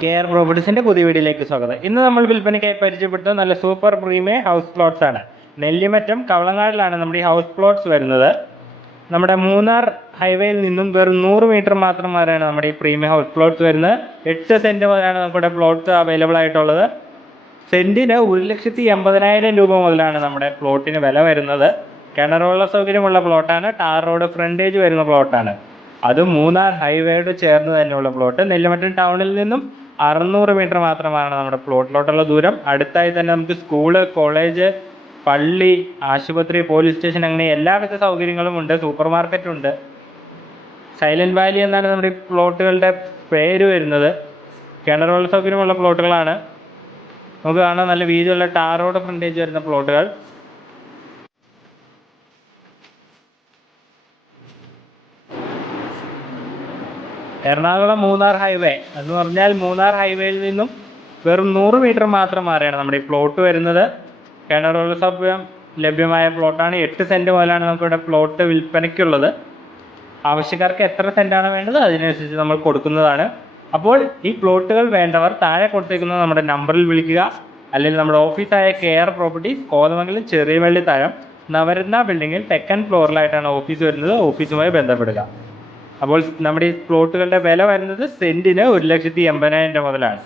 Care പ്രോപ്പർട്ടീസിൻ്റെ പുതിയ വീഡിയോയിലേക്ക് സ്വാഗതം. ഇന്ന് നമ്മൾ വിൽപ്പനയ്ക്കായി പരിചയപ്പെട്ടത് നല്ല സൂപ്പർ പ്രീമിയം ഹൗസ് പ്ലോട്ട്സ് ആണ്. നെല്ലിമറ്റം കവളങ്ങാടിലാണ് നമ്മുടെ ഈ ഹൗസ് പ്ലോട്ട്സ് വരുന്നത്. നമ്മുടെ മൂന്നാർ ഹൈവേയിൽ നിന്നും വെറും 100 മീറ്റർ മാത്രം വരെയാണ് നമ്മുടെ ഈ പ്രീമിയം ഹൗസ് പ്ലോട്ട്സ് വരുന്നത്. 8 സെൻറ്റ് മുതലാണ് നമ്മുടെ പ്ലോട്ട്സ് അവൈലബിൾ ആയിട്ടുള്ളത്. സെൻറ്റിന് 1,80,000 രൂപ മുതലാണ് നമ്മുടെ പ്ലോട്ടിന് വില വരുന്നത്. കിണറുള്ള സൗകര്യമുള്ള പ്ലോട്ടാണ്. ടാർ റോഡ് ഫ്രണ്ടേജ് വരുന്ന പ്ലോട്ടാണ്. അത് മൂന്നാർ ഹൈവേയോട് ചേർന്ന് തന്നെയുള്ള പ്ലോട്ട്. നെല്ലിമറ്റം ടൗണിൽ നിന്നും 600 മീറ്റർ മാത്രമാണ് നമ്മുടെ പ്ലോട്ടിലോട്ടുള്ള ദൂരം. അടുത്തായി തന്നെ നമുക്ക് സ്കൂള്, കോളേജ്, പള്ളി, ആശുപത്രി, പോലീസ് സ്റ്റേഷൻ അങ്ങനെ എല്ലാവിധ സൗകര്യങ്ങളും ഉണ്ട്. സൂപ്പർ മാർക്കറ്റ് ഉണ്ട്. സൈലൻറ്റ് വാലി എന്നാണ് നമ്മുടെ ഈ പ്ലോട്ടുകളുടെ പേര് വരുന്നത്. കിണറുള്ള സൗകര്യമുള്ള പ്ലോട്ടുകളാണ്. നമുക്ക് കാണാൻ നല്ല വീതിയുള്ള ടാർ റോഡ് ഫ്രണ്ടേജ് വരുന്ന പ്ലോട്ടുകൾ. എറണാകുളം മൂന്നാർ ഹൈവേ എന്ന് പറഞ്ഞാൽ മൂന്നാർ ഹൈവേയിൽ നിന്നും വെറും 100 മീറ്റർ മാത്രം മാറിയാണ് നമ്മുടെ ഈ പ്ലോട്ട് വരുന്നത്. കിണറുള്ള സൗകര്യം ലഭ്യമായ പ്ലോട്ടാണ്. 8 സെൻറ്റ് മുതലാണ് നമുക്കിവിടെ പ്ലോട്ട് വിൽപ്പനയ്ക്കുള്ളത്. ആവശ്യക്കാർക്ക് എത്ര സെൻറ്റാണ് വേണ്ടത് അതിനനുസരിച്ച് നമ്മൾ കൊടുക്കുന്നതാണ്. അപ്പോൾ ഈ പ്ലോട്ടുകൾ വേണ്ടവർ താഴെ കൊടുത്തേക്കുന്ന നമ്മുടെ നമ്പറിൽ വിളിക്കുക. അല്ലെങ്കിൽ നമ്മുടെ ഓഫീസായ കെയർ പ്രോപ്പർട്ടീസ്, കോതമംഗലം ചെറിയവള്ളി താഴം നവരത്ന ബിൽഡിങ്ങിൽ സെക്കൻഡ് ഫ്ലോറിലായിട്ടാണ് ഓഫീസ് വരുന്നത്. ഓഫീസുമായി ബന്ധപ്പെടുക. അപ്പോൾ നമ്മുടെ ഈ പ്ലോട്ടുകളുടെ വില വരുന്നത് സെൻറ്റിന് 1,80,000 മുതലാണ്.